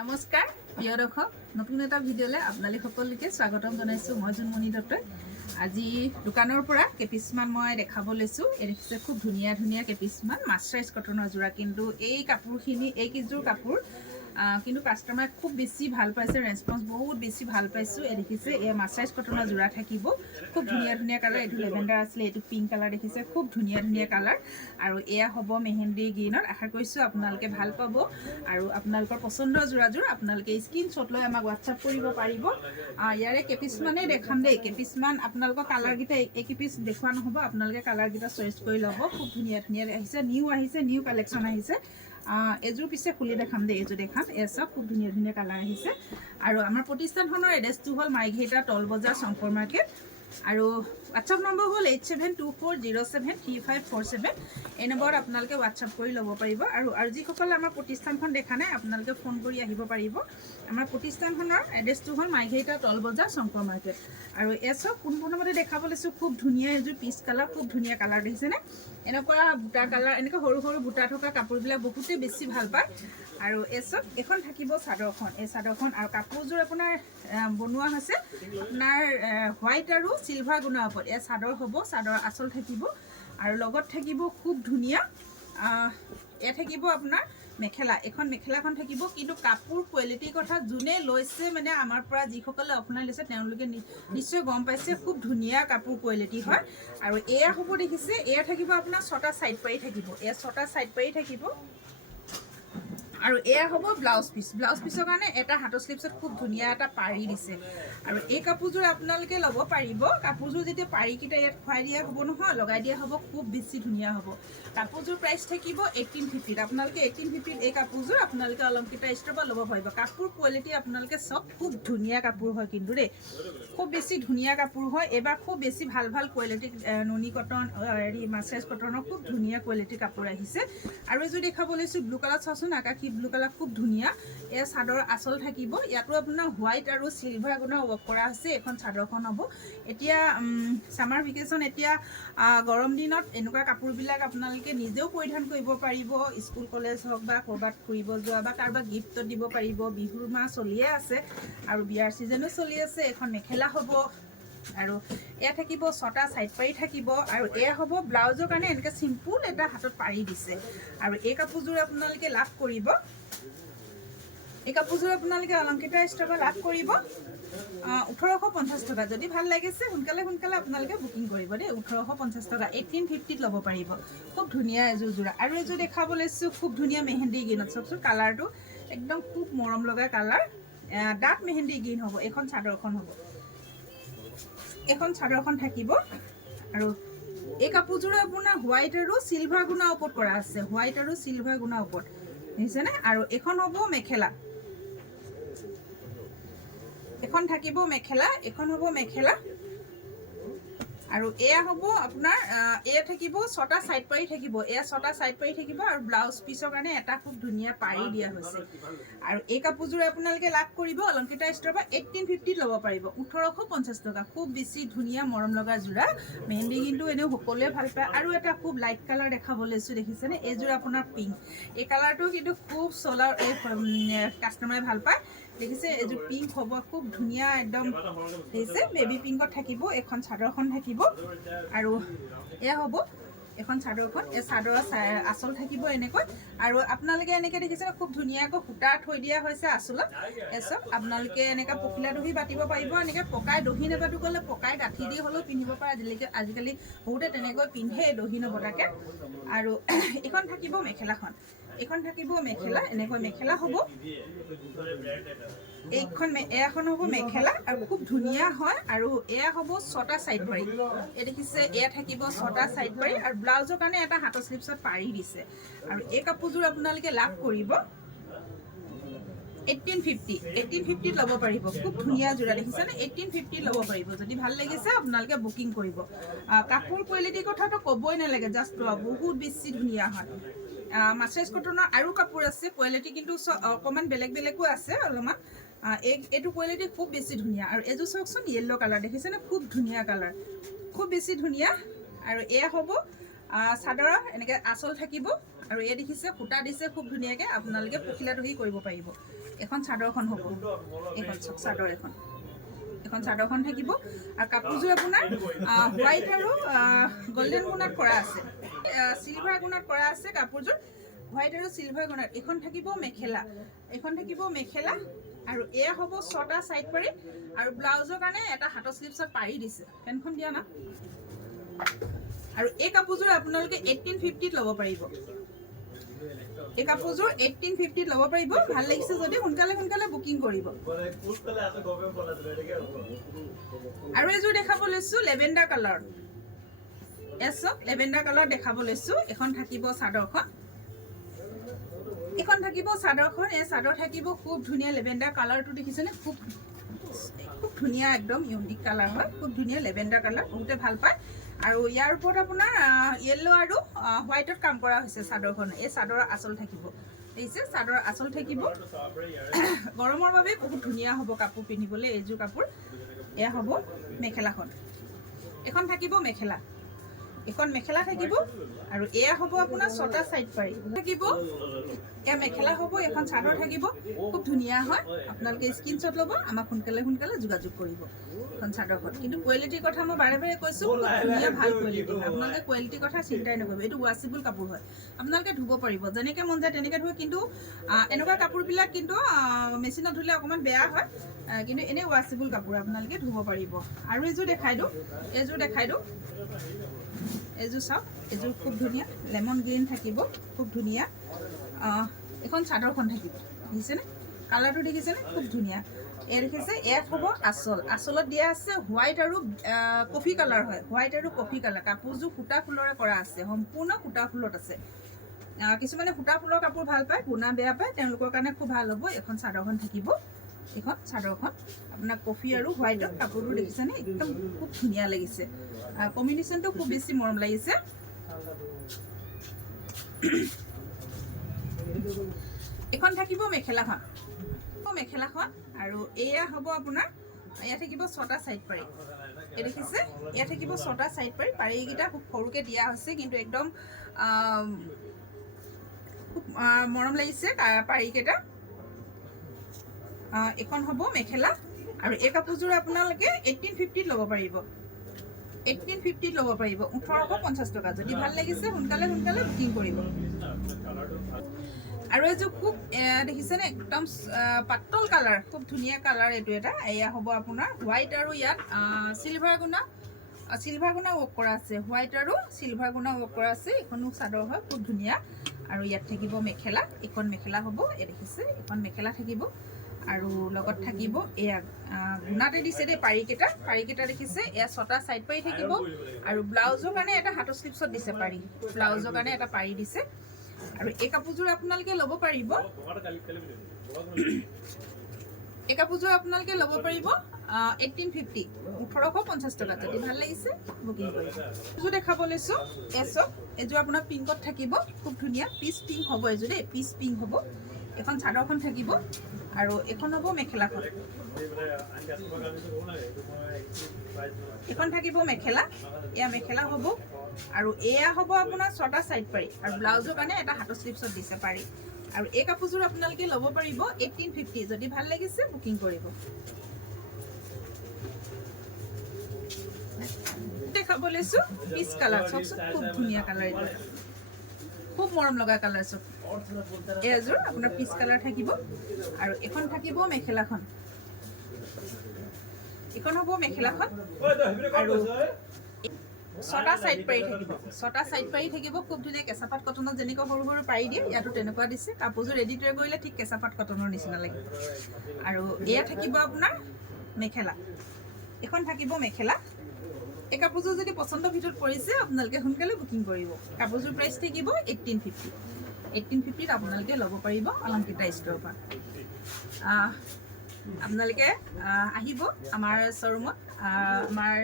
নমস্কাৰ প্ৰিয় দৰ্শক নতুন এটা ভিডিঅ'লৈ আপোনালোক সকলোকে স্বাগতম জনাইছোঁ মই জুনমণি দত্তই আজি দোকানৰ পৰা কেপিছমান মই দেখাব লৈছোঁ এই দেখিছে খুব ধুনীয়া ধুনীয়া কেপিছমান মাছৰাইজ কটনৰ যোৰা কিন্তু এই কাপোৰখিনি এই কিযোৰ কাপোৰ কিন্তু কাষ্টমাৰে খুব বেছি ভাল পাইছে ৰেছপন্স বহুত বেছি ভাল পাইছোঁ এই দেখিছে এই মাছৰাইজ কটনৰ যোৰা থাকিব খুব ধুনীয়া ধুনীয়া কালাৰ এইটো লেভেণ্ডাৰ আছিলে এইটো পিংক কালাৰ দেখিছে খুব ধুনীয়া ধুনীয়া কালাৰ আৰু এয়া হ'ব মেহেন্দি গ্ৰীণত আশা কৰিছোঁ আপোনালোকে ভাল পাব আৰু আপোনালোকৰ পচন্দৰ যোৰাযোৰ আপোনালোকে স্ক্ৰীনশ্বট লৈ আমাক হোৱাটছআপ কৰিব পাৰিব ইয়াৰে কেপিছমানেই দেখাম দেই কেপিছমান আপোনালোকৰ কালাৰকেইটা এই কেপিছ দেখুওৱা নহ'ব আপোনালোকে কালাৰকেইটা চইচ কৰি ল'ব খুব ধুনীয়া ধুনীয়া আহিছে নিউ কালেকশ্যন আহিছে এযোৰ পিছে খুলি দেখাম দেই এইযোৰ দেখাম এই চব খুব ধুনীয়া ধুনীয়া কালাৰ আহিছে আৰু আমাৰ প্ৰতিষ্ঠানখনৰ এড্ৰেছটো হ'ল মাইঘেইটা টল বজাৰ শংকৰ মাৰ্কেট আৰু হোৱাটছআপ নম্বৰ হ'ল 8724073547 এই নম্বৰত আপোনালোকে হোৱাটছআপ কৰি ল'ব পাৰিব আৰু যিসকলে আমাৰ প্ৰতিষ্ঠানখন দেখা নাই আপোনালোকে ফোন কৰি আহিব পাৰিব আমাৰ প্ৰতিষ্ঠানখনৰ এড্ৰেছটো হ'ল মাইঘেইটা টল বজাৰ শংকৰ মাৰ্কেট আৰু এই চব পোনপ্ৰথমতে দেখাব লৈছোঁ খুব ধুনীয়া এযোৰ পিচ কালাৰ খুব ধুনীয়া কালাৰ দেখিছেনে এনেকুৱা বুটা কালাৰ এনেকুৱা সৰু সৰু বুটা থকা কাপোৰবিলাক বহুতেই বেছি ভাল পায় আৰু এই চব এখন থাকিব চাদৰখন এই চাদৰখন আৰু কাপোৰযোৰ আপোনাৰ বনোৱা হৈছে আপোনাৰ হোৱাইট আৰু চিলভাৰ গুণৰ ওপৰত এই চাদৰ হ'ব চাদৰ আচল থাকিব আৰু লগত থাকিব খুব ধুনীয়া এয়া থাকিব আপোনাৰ মেখেলা এখন মেখেলাখন থাকিব কিন্তু কাপোৰ কোৱালিটিৰ কথা যোনে লৈছে মানে আমাৰ পৰা যিসকলে অফলাইন লৈছে তেওঁলোকে নিশ্চয় গম পাইছে খুব ধুনীয়া কাপোৰ কোৱালিটি হয় আৰু এয়া হ'ব দেখিছে এয়া থাকিব আপোনাৰ 6টা ছাইড পাৰি থাকিব এয়া 6টা ছাইড পাৰি থাকিব আৰু এয়া হ'ব ব্লাউজ পিছৰ কাৰণে এটা হাতৰ স্লিপছত খুব ধুনীয়া এটা পাৰি দিছে আৰু এই কাপোৰযোৰ আপোনালোকে ল'ব পাৰিব কাপোৰযোৰ যেতিয়া পাৰিকেইটা ইয়াত খুৱাই দিয়া হ'ব নহয় লগাই দিয়া হ'ব খুব বেছি ধুনীয়া হ'ব কাপোৰযোৰ প্ৰাইচ থাকিব 1850 আপোনালোকে 1850 এই কাপোৰযোৰ আপোনালোকে অলংকিতা ষ্ট'ৰৰ পৰা ল'ব পাৰিব কাপোৰ কোৱালিটি আপোনালোকে চব খুব ধুনীয়া কাপোৰ হয় কিন্তু দেই খুব বেছি ধুনীয়া কাপোৰ হয় এবাৰ খুব বেছি ভাল কোৱালিটি নুনি কটন মাছৰাইজ কটনৰ খুব ধুনীয়া কোৱালিটি কাপোৰ আহিছে আৰু এযোৰ দেখাব লৈছোঁ ব্লু কালাৰ চাওঁচোন আকাশী ব্লু কালাৰ খুব ধুনীয়া এয়া চাদৰ আচল থাকিব ইয়াতো আপোনাৰ হোৱাইট আৰু চিলভাৰ গুণৰ ৱৰ্ক কৰা আছে এখন চাদৰখন হ'ব এতিয়া ছামাৰ ভেকেশ্যন এতিয়া গৰম দিনত এনেকুৱা কাপোৰবিলাক আপোনালোকে নিজেও পৰিধান কৰিব পাৰিব স্কুল কলেজ হওক বা ক'ৰবাত ফুৰিব যোৱা বা কাৰোবাক গিফ্টত দিব পাৰিব বিহুৰ মাহ চলিয়ে আছে আৰু বিয়াৰ ছিজনো চলি আছে এখন মেখেলা হ'ব আৰু এয়া থাকিব 6টা ছাইড পাৰি থাকিব আৰু এয়া হ'ব ব্লাউজৰ কাৰণে এনেকৈ চিম্পুল এটা হাতত পাৰি দিছে আৰু এই কাপোৰযোৰ আপোনালোকে লাভ কৰিব এই কাপোৰযোৰ আপোনালোকে অলংকিতা ষ্ট'ৰৰ পৰা লাভ কৰিব 1850 টকা যদি ভাল লাগিছে সোনকালে আপোনালোকে বুকিং কৰিব দেই 1850 টকা 1850ত ল'ব পাৰিব খুব ধুনীয়া এযোৰ যোৰা আৰু এযোৰ দেখাব লৈছোঁ খুব ধুনীয়া মেহেন্দি গ্ৰীণত চাওকচোন কালাৰটো একদম খুব মৰম লগা কালাৰ ডাৰ্ক মেহেন্দি গ্ৰীণ হ'ব এখন চাদৰখন হ'ব এখন চাদৰখন থাকিব আৰু এই কাপোৰযোৰ আপোনাৰ হোৱাইট আৰু চিলভাৰ গুণৰ ওপৰত কৰা আছে হোৱাইট আৰু চিলভাৰ গুণৰ ওপৰত দেখিছেনে আৰু এখন হ'ব মেখেলা এখন থাকিব মেখেলা এখন হ'ব মেখেলা আৰু এয়া হ'ব আপোনাৰ এয়া থাকিব 6টা ছাইড পাৰি থাকিব এয়া 6টা ছাইড পাৰি থাকিব আৰু ব্লাউজ পিছৰ কাৰণে এটা খুব ধুনীয়া পাৰি দিয়া হৈছে আৰু এই কাপোৰযোৰ আপোনালোকে লাভ কৰিব অলংকিতা ষ্ট'ৰৰ পৰা 1850ত ল'ব পাৰিব 1850 টকা খুব বেছি ধুনীয়া মৰম লগা যোৰা মেহেন্দি কিন্তু এনেও সকলোৱে ভাল পায় আৰু এটা খুব লাইট কালাৰ দেখাব লৈছোঁ দেখিছেনে এইযোৰ আপোনাৰ পিংক এই কালাৰটো কিন্তু খুব চলাৰ কাষ্টমাৰে ভাল পায় দেখিছে এইযোৰ পিংক হ'ব খুব ধুনীয়া একদম দেখিছে বেবী পিংকত থাকিব এখন চাদৰখন থাকিব আৰু এয়া হ'ব এখন চাদৰখন এই চাদৰৰ আচল থাকিব এনেকৈ আৰু আপোনালোকে এনেকৈ দেখিছে খুব ধুনীয়াকৈ সূতা থৈ দিয়া হৈছে আচলত এচব আপোনালোকে এনেকৈ পখিলা দহি বাতিব পাৰিব এনেকৈ পকাই দহি নেবাটো গ'লে পকাই গাঁঠি দি হ'লেও পিন্ধিব পাৰে আজিকালি বহুতে তেনেকৈ পিন্ধে দহি নবটাকৈ আৰু এইখন থাকিব মেখেলাখন এইখন থাকিব মেখেলা এনেকৈ মেখেলা হ'ব এয়াখন হ'ব মেখেলা আৰু খুব ধুনীয়া হয় আৰু এয়া হ'ব 6টা ছাইড পাৰি এই দেখিছে এয়া থাকিব 6টা ছাইড পাৰি আৰু ব্লাউজৰ কাৰণে এটা হাতৰ স্লিপছত পাৰি দিছে আৰু এই কাপোৰযোৰ আপোনালোকে লাভ কৰিব 1850ত ল'ব পাৰিব খুব ধুনীয়া যোৰা দেখিছেনে 1850ত ল'ব পাৰিব যদি ভাল লাগিছে আপোনালোকে বুকিং কৰিব কাপোৰ কোৱালিটিৰ কথাটো ক'বই নালাগে জাষ্ট বহুত বেছি ধুনীয়া হয় মাছৰাইজ কটনৰ আৰু কাপোৰ আছে কোৱালিটি কিন্তু অকণমান বেলেগো আছে অলপমান এইটো কোৱালিটি খুব বেছি ধুনীয়া আৰু এযোৰ চাওকচোন য়েল্ল' কালাৰ দেখিছেনে খুব ধুনীয়া কালাৰ খুব বেছি ধুনীয়া আৰু এয়া হ'ব চাদৰৰ এনেকৈ আচল থাকিব আৰু এই দেখিছে সূতা দিছে খুব ধুনীয়াকৈ আপোনালোকে পখিলা দহি কৰিব পাৰিব এখন চাদৰখন হ'ব, এইখন চাদৰ এখন চাদৰখন থাকিব। আৰু কাপোৰযোৰ আপোনাৰ হোৱাইট আৰু গল্ডেন গুণাত কৰা আছে, চিলভাৰ গুণাত কৰা আছে কাপোৰযোৰ, হোৱাইট আৰু চিলভাৰ গুণাত। এখন থাকিব মেখেলা, আৰু এয়া হ'ব 6টা চাইড পাৰি, আৰু ব্লাউজৰ কাৰণে এটা হাতৰ স্লিপছত পাৰি দিছে। ফেনখন দিয়া না। আৰু এই কাপোৰযোৰ আপোনালোকে 1850ত ল'ব পাৰিব। এই কাপোৰযোৰ 1850ত ল'ব পাৰিব। ভাল লাগিছে যদি সোনকালে বুকিং কৰিব। আৰু এযোৰ দেখাব লৈছোঁ লেভেণ্ডাৰ কালাৰ, লেভেণ্ডাৰ কালাৰ দেখাব লৈছোঁ। এখন থাকিব চাদৰখন, এই চাদৰ থাকিব খুব ধুনীয়া লেভেণ্ডাৰ কালাৰটো দেখিছেনে? খুব ধুনীয়া, একদম ইউনিক কালাৰ হয়, খুব ধুনীয়া লেভেণ্ডাৰ কালাৰ, বহুতে ভাল পায়। আৰু ইয়াৰ ওপৰত আপোনাৰ য়েল্লো আৰু হোৱাইটত কাম কৰা হৈছে চাদৰখন। এই চাদৰৰ আঁচল থাকিব, দেখিছে? চাদৰৰ আঁচল থাকিব। গৰমৰ বাবে বহুত ধুনীয়া হ'ব কাপোৰ পিন্ধিবলৈ এইযোৰ কাপোৰ। এয়া হ'ব মেখেলাখন, এখন থাকিব মেখেলা, থাকিব। আৰু এয়া হ'ব আপোনাৰ 6টা চাইড পাৰি থাকিব। এয়া মেখেলা হ'ব, এখন চাদৰ থাকিব, খুব ধুনীয়া হয়। আপোনালোকে স্ক্ৰীনশ্বট ল'ব, আমাক সোনকালে যোগাযোগ কৰিব। এখন চাদৰখন কিন্তু কোৱালিটিৰ কথা মই বাৰে কৈছোঁ, খুব ধুনীয়া ভাল কোৱালিটি। আপোনালোকে কোৱালিটিৰ কথা চিন্তাই নকৰিব। এইটো ৱাশ্বেবল কাপোৰ হয়, আপোনালোকে ধুব পাৰিব, যেনেকৈ মন যায় তেনেকৈ ধুব। কিন্তু এনেকুৱা কাপোৰবিলাক কিন্তু মেচিনত ধুলে অকণমান বেয়া হয়, কিন্তু এনেই ৱাশ্বেবল কাপোৰ, আপোনালোকে ধুব পাৰিব। আৰু এইযোৰ দেখাই দিওঁ, এইযোৰ চাওক, এইযোৰ খুব ধুনীয়া লেমন গ্ৰীণ থাকিব, খুব ধুনীয়া। এখন চাদৰখন থাকিব, দেখিছেনে? কালাৰটো দেখিছেনে? খুব ধুনীয়া। এয়া দেখিছে, ইয়াত হ'ব আঁচলত দিয়া আছে হোৱাইট আৰু কফি কালাৰ হয়, হোৱাইট আৰু কফি কালাৰ। কাপোৰযোৰ সূতা ফুলৰে কৰা আছে, সম্পূৰ্ণ সূতা ফুলত আছে। কিছুমানে সূতা ফুলৰ কাপোৰ ভাল পায়, গুণা বেয়া পায়, তেওঁলোকৰ কাৰণে খুব ভাল হ'ব। এখন চাদৰখন থাকিব, এইখন চাদৰখন আপোনাৰ কফি আৰু হোৱাইটত কাপোৰটো দেখিছেনে? একদম খুব ধুনীয়া লাগিছে, কম্বিনেশ্যনটো খুব বেছি মৰম লাগিছে। এখন থাকিব মেখেলাখন, আৰু এয়া হ'ব আপোনাৰ, এয়া থাকিব 6টা চাইড পাৰি। এই দেখিছে, এয়া থাকিব 6টা চাইড পাৰি। পাৰিকেইটা খুব সৰুকৈ দিয়া হৈছে, কিন্তু একদম খুব মৰম লাগিছে পাৰিকেইটা। এখন হ'ব মেখেলা, আৰু এই কাপোৰযোৰ আপোনালোকে 1850ত ল'ব পাৰিব, 1850 টকা। যদি ভাল লাগিছে সোনকালে বুকিং কৰিব। আৰু এইযোৰ খুব দেখিছেনে? একদম পাতল কালাৰ, খুব ধুনীয়া কালাৰ এইটো এটা। এয়া হ'ব আপোনাৰ হোৱাইট আৰু ইয়াত চিলভাৰ গুণা ৱৰ্ক কৰা আছে, হোৱাইট আৰু চিলভাৰ গুণা ৱৰ্ক কৰা আছে। এইখনো চাদৰ হয়, খুব ধুনীয়া। আৰু ইয়াত থাকিব মেখেলা, এখন মেখেলা হ'ব, এই দেখিছে, এখন মেখেলা থাকিব। আৰু লগত থাকিব এয়া গুণাতে দিছে দেই পাৰিকেইটা দেখিছে। এয়া 6টা চাইড পাৰি থাকিব। আৰু ব্লাউজৰ কাৰণে এটা হাতৰ স্লিপছত দিছে পাৰি, ব্লাউজৰ কাৰণে এটা পাৰি দিছে। আৰু এই কাপোৰযোৰ আপোনালোকে ল'ব পাৰিব, 1850 টকা। যদি ভাল লাগিছে বুকিং কৰিব। এইযোৰ দেখাব লৈছোঁ, এইযোৰ আপোনাৰ পিংকত থাকিব, খুব ধুনীয়া পিচ পিংক হ'ব এইযোৰ দেই, পিচ পিংক হ'ব। এখন চাদৰখন থাকিব, আৰু এখন হ'ব মেখেলাখন, এখন থাকিব মেখেলা। এয়া মেখেলা হ'ব, আৰু এয়া হ'ব আপোনাৰ 6টা চাইড পাৰি, আৰু ব্লাউজৰ কাৰণে এটা হাতৰ স্লিপছত দিছে পাৰি। আৰু এই কাপোৰযোৰ আপোনালোকে ল'ব পাৰিব 1850। যদি ভাল লাগিছে বুকিং কৰিব। দেখাব লৈছোঁ পিচ কালাৰ, চাওকচোন খুব ধুনীয়া কালাৰ, এইটো খুব মৰম লগা কালাৰ। চব এযোৰ আপোনাৰ পিচ কালাৰ থাকিব, আৰু এখন থাকিব মেখেলাখন, এখন হ'ব মেখেলাখন। আৰু 6টা চাইড পাৰি থাকিব, খুব ধুনীয়া কেঁচাপাত কটনত যেনেকৈ সৰু পাৰি দিয়ে, ইয়াতো তেনেকুৱা দিছে। কাপোৰযোৰ ৰেডি টু কৰিলে ঠিক কেঁচাপাত কটনৰ নিচিনা লাগিব। আৰু এয়া থাকিব আপোনাৰ মেখেলা, এখন থাকিব মেখেলা। এই কাপোৰযোৰ যদি পচন্দৰ ভিতৰত পৰিছে আপোনালোকে সোনকালে বুকিং কৰিব। কাপোৰযোৰ প্ৰাইচ থাকিব 1850ত আপোনালোকে ল'ব পাৰিব অলংকৃতা ষ্ট'ৰৰ পৰা। আপোনালোকে আহিব আমাৰ শ্ব'ৰুমত। আমাৰ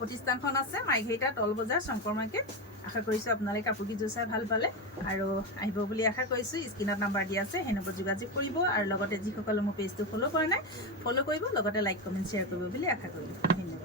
প্ৰতিষ্ঠানখন আছে মাইঘেৰিটা টল বজাৰ শংকৰ মাৰ্কেট। আশা কৰিছোঁ আপোনালোকে কাপোৰকেইযোৰ চাই ভাল পালে, আৰু আহিব বুলি আশা কৰিছোঁ। স্ক্ৰীণত নাম্বাৰ দিয়া আছে, সেই নম্বৰত যোগাযোগ কৰিব। আৰু লগতে যিসকলে মোৰ পেজটো ফ'ল' কৰা নাই, ফ'ল' কৰিব, লগতে লাইক কমেণ্ট শ্বেয়াৰ কৰিব বুলি আশা কৰিলোঁ। ধন্যবাদ।